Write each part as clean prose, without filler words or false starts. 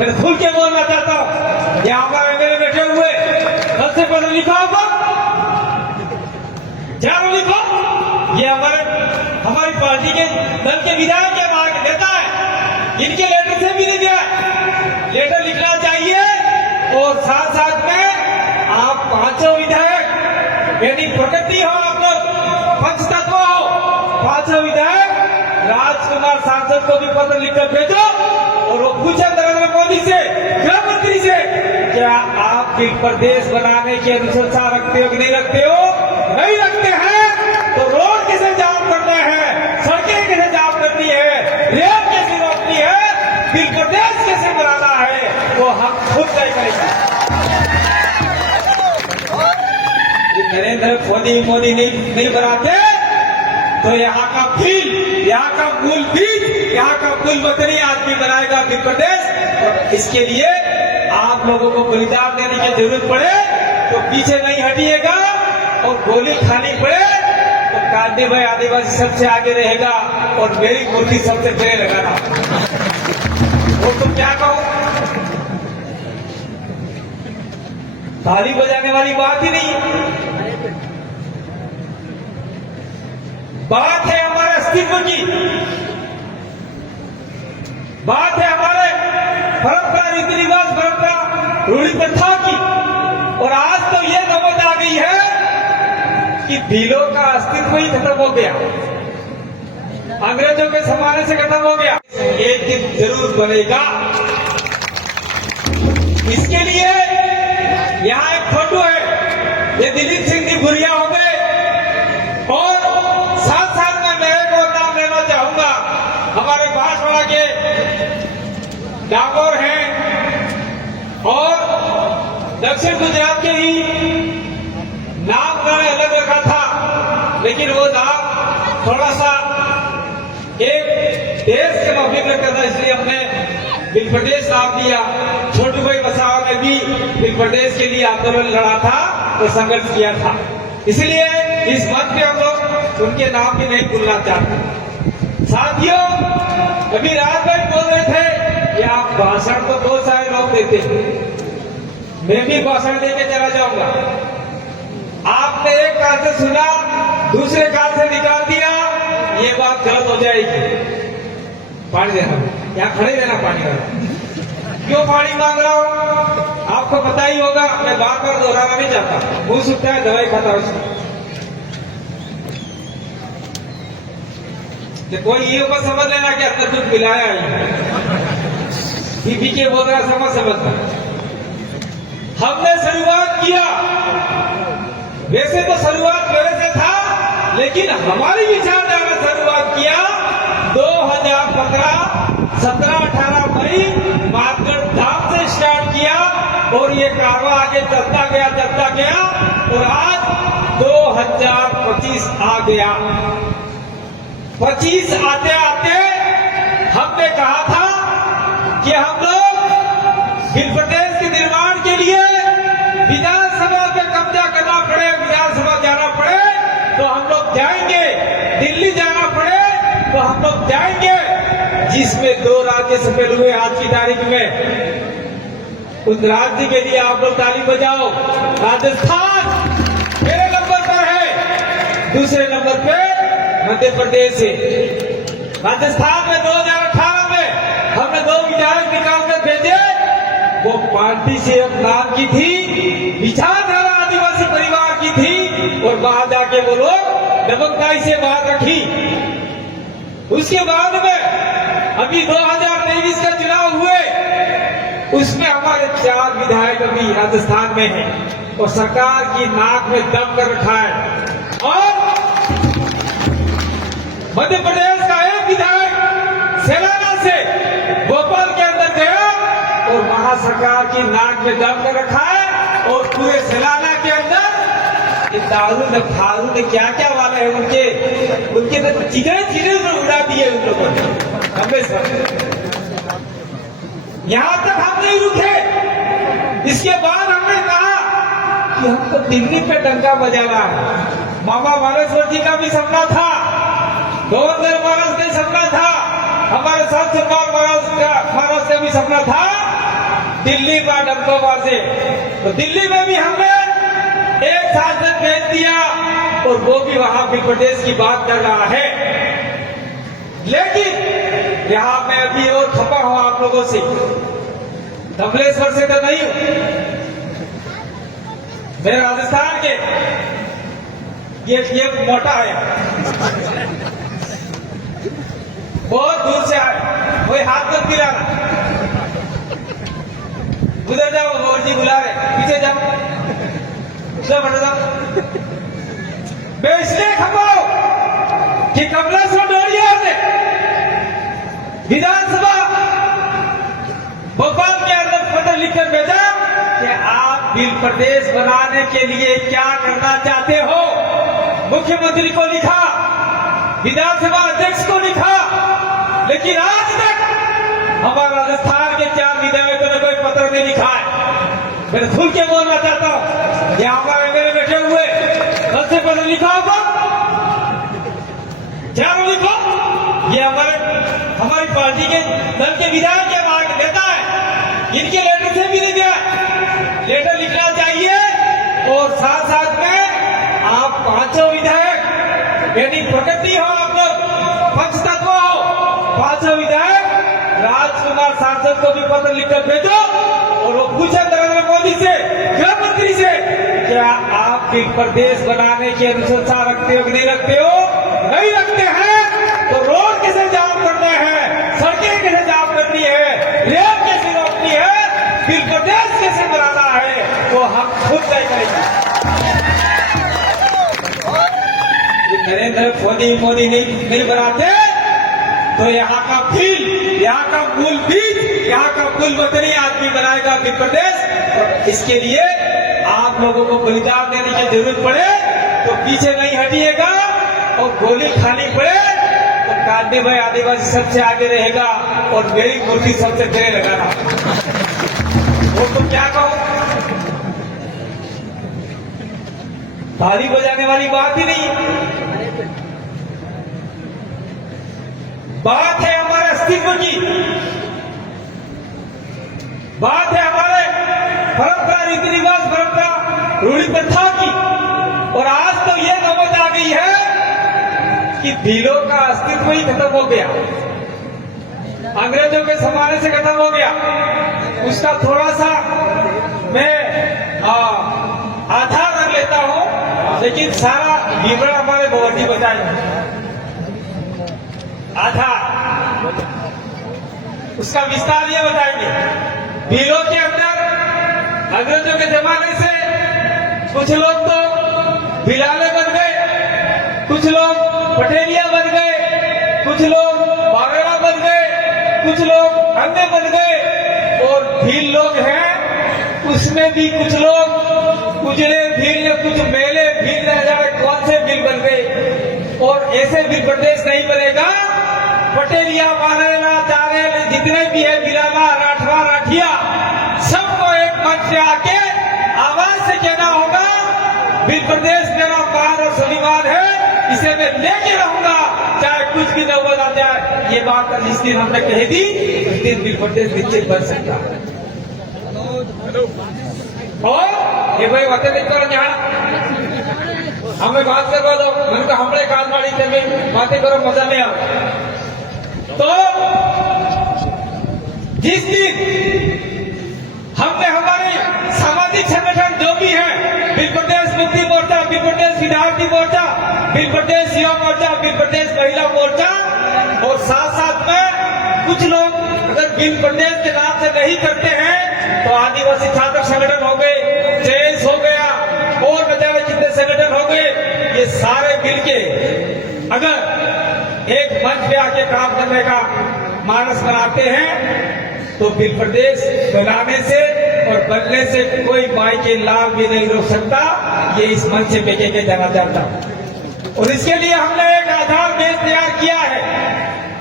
मैं खुल के बोलना चाहता हूँ। यहाँ हमारे मेरे बैठे हुए कल से पहले लिखा होगा, जानो लिखो, ये हमारी पार्टी के दल के विधायक के वहां के नेता है, इनके लेटर से भी नहीं दिया। लेटर लिखना चाहिए और साथ साथ में आप पांचों विधायक यदि प्रगति हो, आप लोग पंच तत्व हो, पांचों विधायक राजकुमार सांसद को भी पत्र लिखकर भेजो और वो पूछे नरेंद्र मोदी से, गृह मंत्री से, क्या आप प्रदेश बनाने की अनुशंसा रखते हो कि नहीं रखते हो? नहीं रखते हैं तो रोड कैसे जाम करना है, सड़कें कैसे जाम करनी है, रेल कैसे रोकनी है, फिर प्रदेश कैसे बनाना है, वो हम खुद तय करेंगे। नरेंद्र मोदी नहीं बनाते तो यहाँ का फील, यहाँ का मूल बीज, यहाँ का मूल वतनी आदमी बनाएगा फिर प्रदेश। और इसके लिए आप लोगों को बलिदान देने की जरूरत पड़े तो पीछे नहीं हटिएगा, और गोली खानी पड़े तो कांटे भाई आदिवासी सबसे आगे रहेगा और मेरी मूर्ति सबसे पहले लगाना। वो तुम क्या कहो, ताली बजाने वाली बात ही नहीं है। बात है हमारे अस्तित्व की, बात है हमारे परंपरा, रीति रिवाज, परंपरा, रूढ़ी प्रथा की। और आज तो ये नौबत आ गई है कि भीलों का अस्तित्व ही खत्म हो गया, अंग्रेजों के जमाने से खत्म हो गया। एक दिन जरूर बनेगा। इसके लिए यहाँ एक फोटो है, ये दिलीप सिंह जी भुरिया हो गए। और साथ साथ में मैं एक और नाम लेना चाहूंगा, हमारे बांसवाड़ा के डाकोर हैं और दक्षिण गुजरात के ही नाम उन्होंने अलग रखा था, लेकिन वो नाम थोड़ा सा एक देश के मफिक लगता था, इसलिए हमने बिल प्रदेश नाम दिया। छोटू भाई वसावा ने भी बिल प्रदेश के लिए आंदोलन लड़ा था और संघर्ष किया था, इसलिए इस मंच में हम लोग उनके नाम भी नहीं भूलना चाहते। साथियों, अभी रात भाई बोल रहे थे कि आप भाषण तो बहुत सारे लोग देते हैं, मैं भी भाषण देके चला जाऊंगा। आपने एक कान से सुना, दूसरे कान से निकाल दिया, ये बात गलत हो जाएगी। पानी देना, यहाँ खड़े रहना, पानी का क्यों पानी मांग रहा हूँ आपको पता ही होगा, मैं बार बार दोहराना नहीं चाहता। मुंह सूखता है, दवाई खाता हूँ। कोई ये मत समझ लेना कि अंदर दूध मिलाया है, बीबी के बोल रहा समझता। हमने शुरुआत किया, वैसे तो शुरुआत मेरे से था, लेकिन हमारी विचारधारा शुरुआत किया 2015 17-18 मई मातगढ़ धाम से स्टार्ट किया और ये कारवां आगे चलता गया और आज 2025 आ गया। 25 आते आते हमने कहा था कि हम लोग बिल प्रदेश के निर्माण के लिए विधानसभा पे कब्जा करना पड़े, विधानसभा जाना पड़े तो हम लोग जाएंगे, दिल्ली जाना पड़े तो हम लोग जाएंगे, जिसमें 2 राज्य सफल हुए आज की तारीख में। उस राज्य के लिए आप लोग ताली बजाओ। राजस्थान पहले नंबर पर है, दूसरे नंबर पे मध्य प्रदेश है। राजस्थान में 2018 में हमने 2 विधायक निकालकर भेजे, वो पार्टी से नाम की थी, विचारधारा आदिवासी परिवार की थी, और वहां जाके वो लोग दबंगई से बात रखी। उसके बाद में अभी 2023 का चुनाव हुए, उसमें हमारे 4 विधायक अभी राजस्थान में हैं और सरकार की नाक में दम कर रखा है। और मध्य प्रदेश का एक विधायक सेलाना से भोपाल के अंदर गया और वहां सरकार की नाक में दम कर रखा है। और पूरे सेलाना के अंदर दारू ने फारू ने क्या क्या वाला है, उनके तो चीजें उड़ा दिए उन लोगों ने। यहां तक हम नहीं रुके, इसके बाद हमने कहा कि हमको दिल्ली पे डंका बजाना है। मामा मानेश्वर जी का भी सपना था, गवर्नर महाराज का सपना था, हमारे साथ महाराज का भी सपना था दिल्ली का डंकोवार से, तो दिल्ली में भी हमने एक सांसद भेज दिया और वो भी वहां मध्य प्रदेश की बात कर रहा है। लेकिन यहां मैं अभी और खपा हूं आप लोगों से, धमलेश्वर से तो नहीं हूं, मैं राजस्थान के, ये मोटा है, बहुत दूर से आए, कोई हाथ मत गिराना, उधर जाओ, गौर जी बुला रहे, पीछे जाओ, बट जाओ। मैं इसलिए खपाऊं कि कमलेश्वर डोरिया ने विधानसभा भोपाल के अंदर पत्र लिखकर भेजा कि आप बिल प्रदेश बनाने के लिए क्या करना चाहते हो। मुख्यमंत्री को लिखा, विधानसभा अध्यक्ष को लिखा, लेकिन आज तक हमारा राजस्थान के 4 विधायकों ने कोई पत्र नहीं लिखा है। मैं खुल के बोलना चाहता हूं, ये हमारे मेरे बैठे हुए कल से पत्र लिखा होगा, क्या लिखो, ये हमारी पार्टी के दल के विधायक के मार्ग देता है, इनके लेटर से भी नहीं दिया, लेटर लिखना चाहिए। और साथ साथ में आप 5 विधायक, यानी प्रकृति हो आप लोग, पंच तत्व हो, 5 विधायक राजकुमार सांसद को भी पत्र लिखकर भेजो और वो पूछे नरेंद्र मोदी से, गृह मंत्री से, क्या आप बिल प्रदेश बनाने की अनुशंसा रखते हो कि नहीं रखते हो? नहीं रखते हैं तो रोड कैसे जाम करना है, सड़कें कैसे जाम करनी है, रेल कैसे रोकनी है, बिल प्रदेश कैसे बनाना है, वो हम खुद तय करेंगे। नरेंद्र मोदी नहीं बनाते तो यहाँ का फील, यहाँ का मूल बीज, यहाँ का मूल वतनी आदमी बनाएगा मध्य प्रदेश। और इसके लिए आप लोगों को बलिदान देने की जरूरत पड़े तो पीछे नहीं हटिएगा, और गोली खानी पड़े तो कांडे भाई आदिवासी सबसे आगे रहेगा और मेरी मूर्ति सबसे पहले लगाना। वो तो क्या कहूं, ताली बजाने वाली बात ही नहीं है, बात है हमारे अस्तित्व की, बात है हमारे परंपरा, रीति रिवाज, परंपरा, रूढ़ी प्रथा की। और आज तो ये नौबत आ गई है कि भीलों का अस्तित्व ही खत्म हो गया, अंग्रेजों के जमाने से खत्म हो गया। उसका थोड़ा सा मैं आधार रख लेता हूं, लेकिन सारा विवरण हमारे भगवत जी बताएंगे। आधार, उसका विस्तार ये बताएंगे। भीलों के अंदर अंग्रेजों के जमाने से कुछ लोग तो बिलाले बन गए, कुछ लोग पटेलिया बन गए, कुछ लोग बागड़ा बन गए, कुछ लोग अंधे बन गए। और भील लोग हैं, उसमें भी कुछ लोग उजले भील ने, कुछ मेले भील ने, जाने कौन से भील बन गए। और ऐसे भी प्रदेश नहीं बनेगा। पटेलिया, मारेला, चारेल, जितने भी है, बिलाला, राठवा, राठिया, सबको एक मंच पे आके आवाज से कहना होगा, बिल प्रदेश मेरा मान और स्वाभिमान है, इसे मैं लेके रहूंगा, चाहे कुछ भी नौबत आ जाए। ये बात जिस दिन हमने कही थी, उस दिन बिल प्रदेश निश्चित बन सकता है। और ये भाई वतन करो, यहाँ हमें बात करवा दो, मैंने कहा हमने कालवाड़ी के बातें करो, मजा नहीं आ। तो जिस दिन हमने हमारे सामाजिक संगठन जो भी है, बिल प्रदेश मुक्ति मोर्चा, बिल प्रदेश विद्यार्थी मोर्चा, बिल प्रदेश युवा मोर्चा, बिल प्रदेश महिला मोर्चा, और साथ साथ में कुछ लोग अगर बिल प्रदेश के नाम से नहीं करते हैं तो आदिवासी छात्र संगठन हो गए, जेएस हो गया, और न जाने कितने संगठन हो गए, ये सारे मिलके अगर एक मंच पे आके काम करने का मानस बनाते हैं तो बिल प्रदेश बनाने से और बनने से कोई माई के लाभ भी नहीं रोक सकता। ये इस मंच से बेचे के जाना चाहता हूं। और इसके लिए हमने एक आधार बेस तैयार किया है।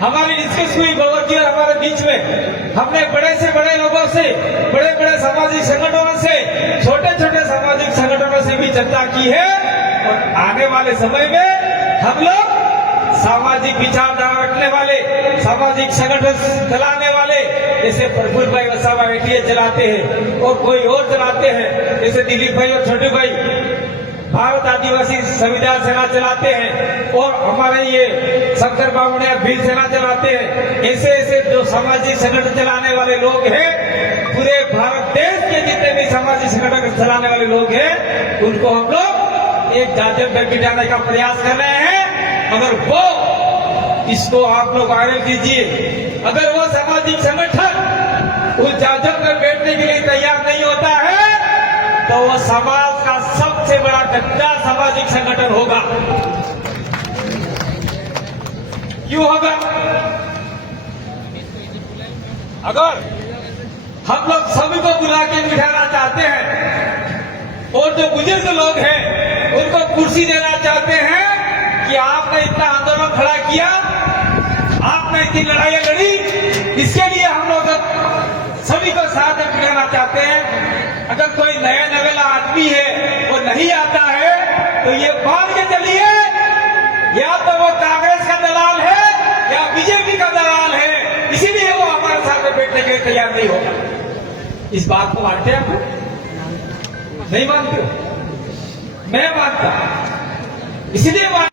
हमारी डिस्कस हुई भगवत जी और हमारे बीच में। हमने बड़े से बड़े लोगों से, बड़े बड़े सामाजिक संगठनों से, छोटे छोटे सामाजिक संगठनों से भी चर्चा की है। और आने वाले समय में हम लोग सामाजिक विचारधारा रखने वाले, सामाजिक संगठन चलाने वाले जैसे प्रफुल्ल भाई वसावा एटीएस चलाते हैं और कोई और चलाते हैं, जैसे दिलीप भाई और छोटू भाई भारत आदिवासी संविधान सेना चलाते हैं और हमारे ये शंकर बावड़िया भील सेना चलाते हैं। ऐसे ऐसे जो सामाजिक संगठन चलाने वाले लोग हैं, पूरे भारत देश के जितने भी सामाजिक संगठन चलाने वाले लोग हैं, उनको हम लोग एक जाजम में बिठाने का प्रयास कर रहे हैं। अगर वो इसको आप लोग वायरल कीजिए, अगर वो सामाजिक संगठन उस जाजम में बैठने के लिए तैयार नहीं होता है तो वो समाज का सबसे बड़ा गद्दार सामाजिक संगठन होगा। क्यों होगा? अगर हम लोग सभी को बुला के बिठाना चाहते हैं और जो बुजुर्ग लोग हैं उनको कुर्सी देना चाहते हैं कि आपने इतना आंदोलन खड़ा किया, आपने इतनी लड़ाइयां लड़ी, इसके लिए हम लोग सभी को साथ में बिठाना चाहते हैं। अगर कोई नया नवेला आदमी है वो नहीं आता है तो ये मान के चलिए या तो वो कांग्रेस का दलाल है या बीजेपी का दलाल है, इसीलिए वो हमारे साथ में बैठने के लिए तैयार नहीं होगा। इस बात को मानते हैं आप? नहीं मानते? मैं मानता, इसीलिए